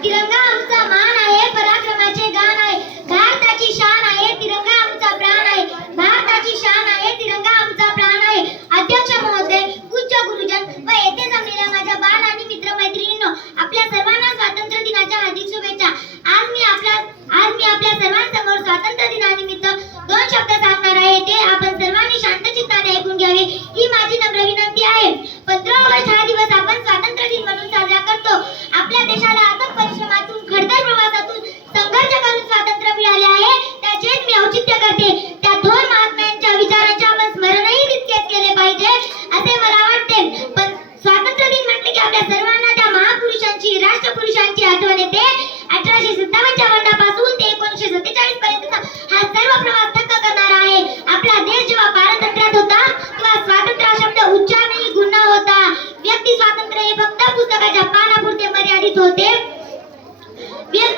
kirangan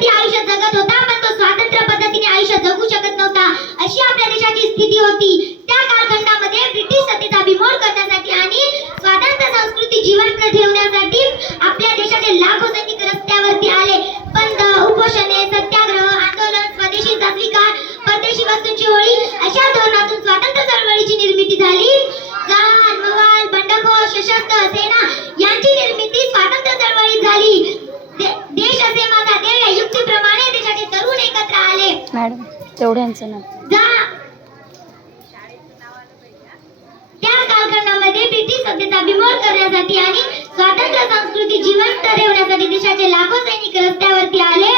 पद्धतीने आयुष्य जगत होता पण तो स्वातंत्र्य पद्धतीने आयुष्य जगू शकत नव्हता. अशी आपल्या देशाची स्थिती होती. मॅडम तेवढ्यांचं नाव. ब्रिटिश करण्यासाठी आणि स्वातंत्र्य संस्कृती जिवंत देशाचे लाखो सैनिक रस्त्यावरती आले.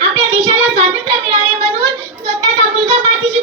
आपल्या देशाला स्वातंत्र्य मिळावे म्हणून स्वतःचा मुलगा पाठीशी